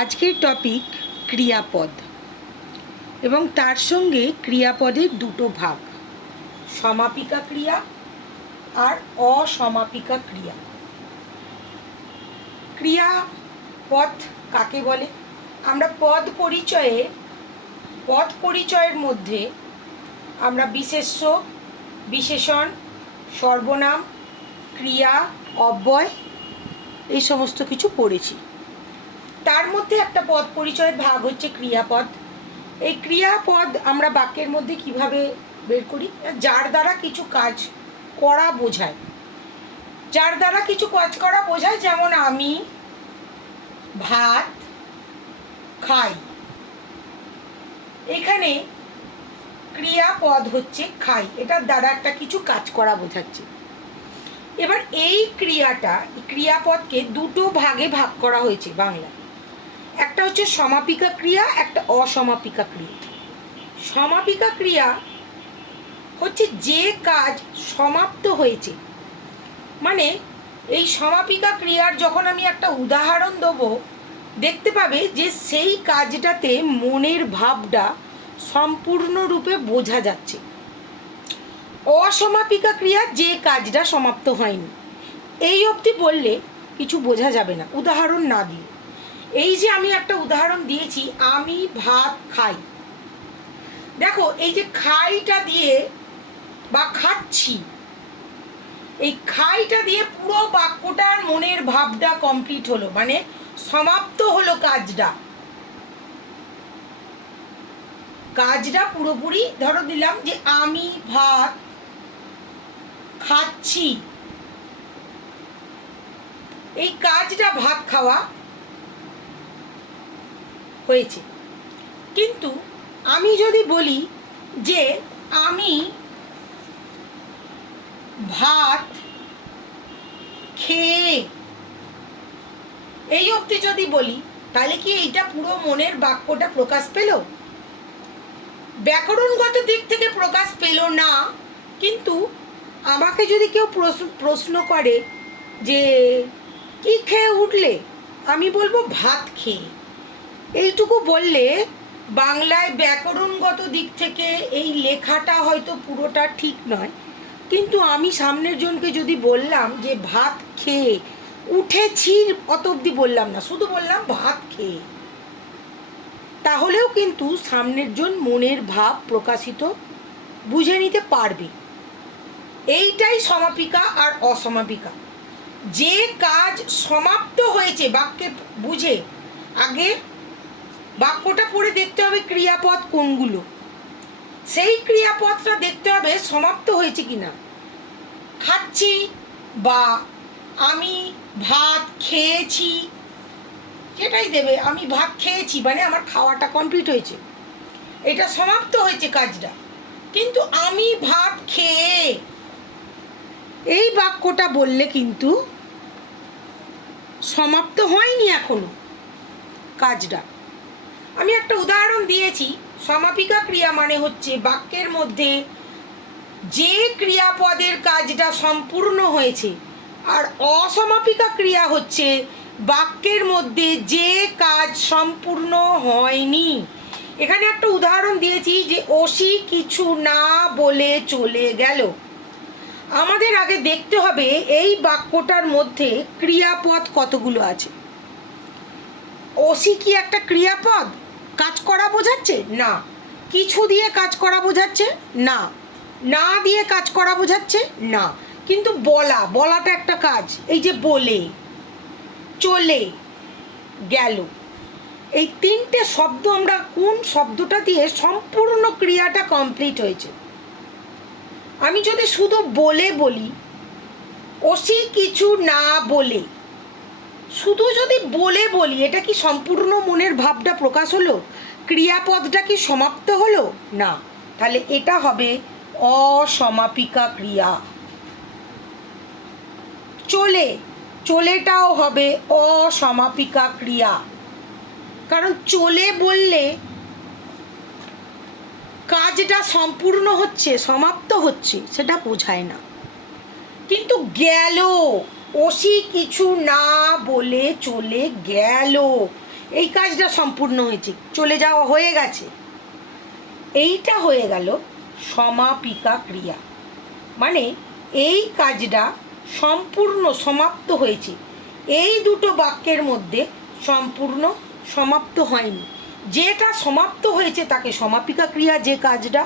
আজকের টপিক ক্রিয়াপদ এবং তার সঙ্গে ক্রিয়াপদের দুটো ভাগ, সমাপিকা ক্রিয়া আর অসমাপিকা ক্রিয়া। ক্রিয়াপদ কাকে বলে? আমরা পদ পরিচয়ের মধ্যে আমরা বিশেষ্য, বিশেষণ, সর্বনাম, ক্রিয়া, অব্যয় এই সমস্ত কিছু পড়েছি। তার মধ্যে একটা পদ পরিচয়ের ভাগ হচ্ছে ক্রিয়াপদ। এই ক্রিয়াপদ আমরা বাক্যের মধ্যে কিভাবে বের করি? যার দ্বারা কিছু কাজ করা বোঝায়, যার দ্বারা কিছু কাজ করা বোঝায়, যেমন আমি ভাত খাই। এখানে ক্রিয়াপদ হচ্ছে খাই, এটার দ্বারা একটা কিছু কাজ করা বোঝাচ্ছে। এবার এই ক্রিয়াপদকে দুটো ভাগে ভাগ করা হয়েছে বাংলা। একটা হচ্ছে সমাপিকা ক্রিয়া, একটা অসমাপিকা ক্রিয়া। সমাপিকা ক্রিয়া হচ্ছে যে কাজ সমাপ্ত হয়েছে, মানে এই সমাপিকা ক্রিয়ার যখন আমি একটা উদাহরণ দেবো, দেখতে পাবে যে সেই কাজটাতে মনের ভাবটা সম্পূর্ণরূপে বোঝা যাচ্ছে। অসমাপিকা ক্রিয়া যে কাজটা সমাপ্ত হয়নি, এই অবধি বললে কিছু বোঝা যাবে না উদাহরণ না দিয়ে। এই যে আমি একটা উদাহরণ দিয়েছি, আমি ভাত খাই। দেখো, এই যে খাইটা দিয়ে বা খাচ্ছি, এই খাইটা দিয়ে পুরো বাক্যটার মনের ভাবটা কমপ্লিট হলো, মানে সমাপ্ত হলো কাজটা পুরোপুরি। ধরো দিলাম যে আমি ভাত খাচ্ছি, এই কাজটা ভাত খাওয়া হয়েছে। কিন্তু আমি যদি বলি যে আমি ভাত খেয়ে, এই অবধি যদি বলি, তাহলে কি এইটা পুরো মনের বাক্যটা প্রকাশ পেল? ব্যাকরণগত দিক থেকে প্রকাশ পেল না। কিন্তু আমাকে যদি কেউ প্রশ্ন করে যে কি খেয়ে উঠলে, আমি বলবো ভাত খেয়ে। এইটুকু বললে বাংলায় ব্যাকরণগত দিক থেকে এই লেখাটা হয়তো পুরোটা ঠিক নয়, কিন্তু আমি সামনের জনকে যদি বললাম যে ভাত খেয়ে উঠেছি, অত অবধি বললাম না, শুধু বললাম ভাত খেয়ে, তাহলেও কিন্তু সামনের জন মনের ভাব প্রকাশিত বুঝে নিতে পারবে। এইটাই সমাপিকা আর অসমাপিকা। যে কাজ সমাপ্ত হয়েছে বাক্যে বুঝে, আগে বাক্যটা পড়ে দেখতে হবে ক্রিয়াপদ কোনগুলো, সেই ক্রিয়াপদটা দেখতে হবে সমাপ্ত হয়েছে কিনা। খাচ্ছি বা আমি ভাত খেয়েছি, সেটাই দেবে। আমি ভাত খেয়েছি মানে আমার খাওয়াটা কমপ্লিট হয়েছে, এটা সমাপ্ত হয়েছে কাজটা। কিন্তু আমি ভাত খেয়ে এই বাক্যটা বললে কিন্তু সমাপ্ত হয়নি এখনো কাজটা। আমি একটা উদাহরণ দিয়েছি। সমাপিকা ক্রিয়া মানে হচ্ছে বাক্যের মধ্যে যে ক্রিয়াপদের কাজটা সম্পূর্ণ হয়েছে, আর অসমাপিকা ক্রিয়া হচ্ছে বাক্যের মধ্যে যে কাজ সম্পূর্ণ হয়নি। এখানে একটা উদাহরণ দিয়েছি যে অসি কিছু না বলে চলে গেল। আমাদের আগে দেখতে হবে এই বাক্যটার মধ্যে ক্রিয়াপদ কতগুলো আছে। অসি কি একটা ক্রিয়াপদ? কাজ করা বোঝাচ্ছে না। কিছু দিয়ে কাজ করা বোঝাচ্ছে না। না দিয়ে কাজ করা বোঝাচ্ছে না। কিন্তু বলাটা একটা কাজ। এই যে বলে, চলে গেল, এই তিনটে শব্দ, আমরা কোন শব্দটা দিয়ে সম্পূর্ণ ক্রিয়াটা কমপ্লিট হয়েছে। আমি যদি শুধু বলে বলি, অসি কিছু না বলে, শুধু যদি বলে বলি, এটা কি সম্পূর্ণ মনের ভাবটা প্রকাশ হলো? ক্রিয়াপদটা কি সমাপ্ত হলো? না। তাহলে এটা হবে অসমাপিকা ক্রিয়া। চলেটাও হবে অসমাপিকা ক্রিয়া, কারণ চলে বললে কাজটা সম্পূর্ণ হচ্ছে, সমাপ্ত হচ্ছে, সেটা বোঝায় না। কিন্তু গেল, অসি কিছু না বলে চলে গেল, এই কাজটা সম্পূর্ণ হয়েছে, চলে যাওয়া হয়ে গেছে। এইটা হয়ে গেল সমাপিকা ক্রিয়া, মানে এই কাজটা সম্পূর্ণ সমাপ্ত হয়েছে। এই দুটো বাক্যের মধ্যে সম্পূর্ণ সমাপ্ত হয়নি। যেটা সমাপ্ত হয়েছে তাকে সমাপিকা ক্রিয়া, যে কাজটা,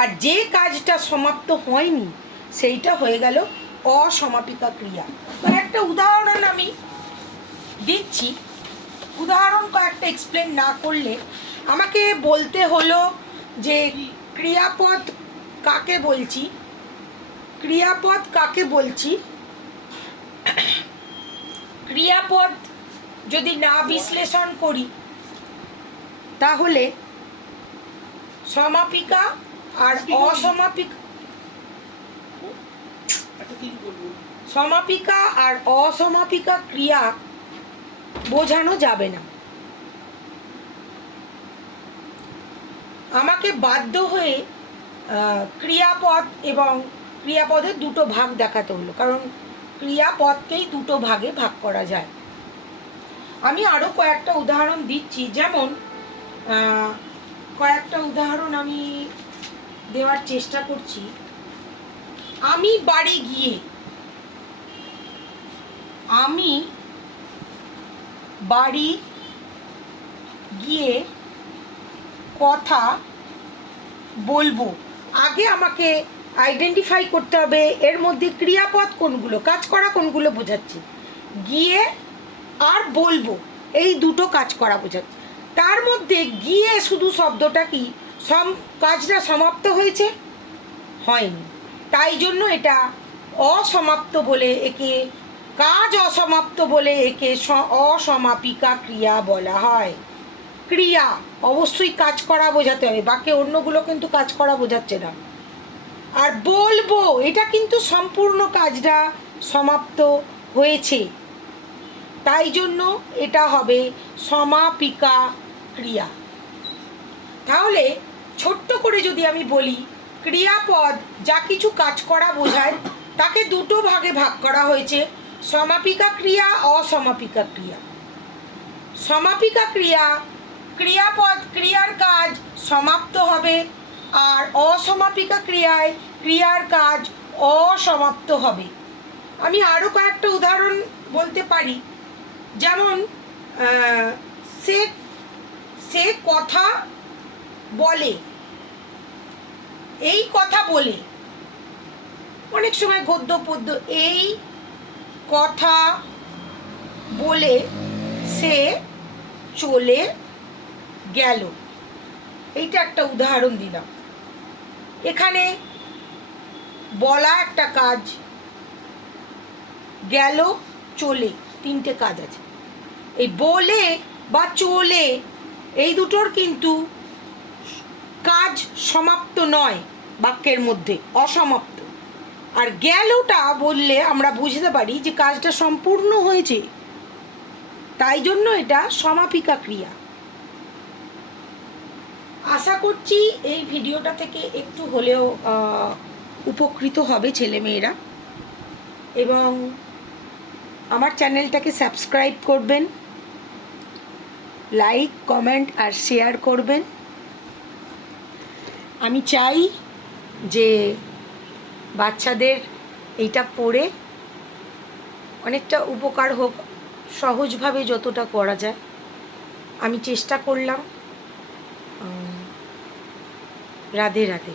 আর যে কাজটা সমাপ্ত হয়নি সেইটা হয়ে গেল অসমাপিকা ক্রিয়া। তো একটা উদাহরণ আমি দিচ্ছি, উদাহরণ কয়েকটা এক্সপ্লেন না করলে আমাকে বলতে হলো যে ক্রিয়াপদ কাকে বলছি, ক্রিয়াপদ কাকে বলছি। ক্রিয়াপদ যদি না বিশ্লেষণ করি তাহলে সমাপিকা আর অসমাপিকা, সমাপিকা আর অসমাপিকা ক্রিয়া বোঝানো যাবে না। আমাকে বাধ্য হয়ে ক্রিয়াপদ এবং ক্রিয়াপদের দুটো ভাগ দেখাতে হলো, কারণ ক্রিয়াপদকেই দুটো ভাগে ভাগ করা যায়। আমি আরও কয়েকটা উদাহরণ দিচ্ছি, যেমন কয়েকটা উদাহরণ আমি দেওয়ার চেষ্টা করছি। আমি বাড়ি গিয়ে, আমি বাড়ি গিয়ে কথা বলবো। আগে আমাকে আইডেন্টিফাই করতে হবে এর মধ্যে ক্রিয়াপদ কোনগুলো, কাজ করা কোনগুলো বোঝাচ্ছে। গিয়ে আর বলবো এই দুটো কাজ করা বোঝাচ্ছে। তার মধ্যে গিয়ে শুধু শব্দটা কি কাজটা সমাপ্ত হয়েছে? হয়নি, তাই জন্য এটা অসমাপ্ত বলে, একে কাজ অসমাপ্ত বলে একে অসমাপিকা ক্রিয়া বলা হয়। ক্রিয়া অবশ্যই কাজ করা বোঝাতে হবে, বাকি অন্যগুলো কিন্তু কাজ করা বোঝাচ্ছে না। আর বলবো এটা কিন্তু সম্পূর্ণ কাজটা সমাপ্ত হয়েছে, তাই জন্য এটা হবে সমাপিকা ক্রিয়া। তাহলে ছোট্ট করে যদি আমি বলি, ক্রিয়াপদ যা কিছু কাজ করা বোঝায় তাকে দুটো ভাগে ভাগ করা হয়েছে, সমাপিকা ক্রিয়া, অসমাপিকা ক্রিয়া। সমাপিকা ক্রিয়া, ক্রিয়াপদ ক্রিয়ার কাজ সমাপ্ত হবে, আর অসমাপিকা ক্রিয়ায় ক্রিয়ার কাজ অসমাপ্ত হবে। আমি আরও কয়েকটা উদাহরণ বলতে পারি, যেমন সে কথা বলে, এই কথা বলে, অনেক সময় গদ্য পদ্য, এই কথা বলে সে চলে গেল। এইটা একটা উদাহরণ দিলাম। এখানে বলা একটা কাজ, গেল, চলে, তিনটে কাজ আছে। এই বলে বা চলে এই দুটোর কিন্তু কাজ সমাপ্ত নয়, বাক্যের মধ্যে অসমাপ্ত। আর গেলটা বললে আমরা বুঝতে পারি যে কাজটা সম্পূর্ণ হয়েছে, তাই জন্য এটা সমাপিকা ক্রিয়া। আশা করছি এই ভিডিওটা থেকে একটু হলেও উপকৃত হবে ছেলেমেয়েরা, এবং আমার চ্যানেলটাকে সাবস্ক্রাইব করবেন, লাইক, কমেন্ট আর শেয়ার করবেন। আমি চাই যে বাচ্চাদের এইটা পড়ে অনেকটা উপকার হোক, সহজভাবে যতটা করা যায় আমি চেষ্টা করলাম। রাধে রাধে।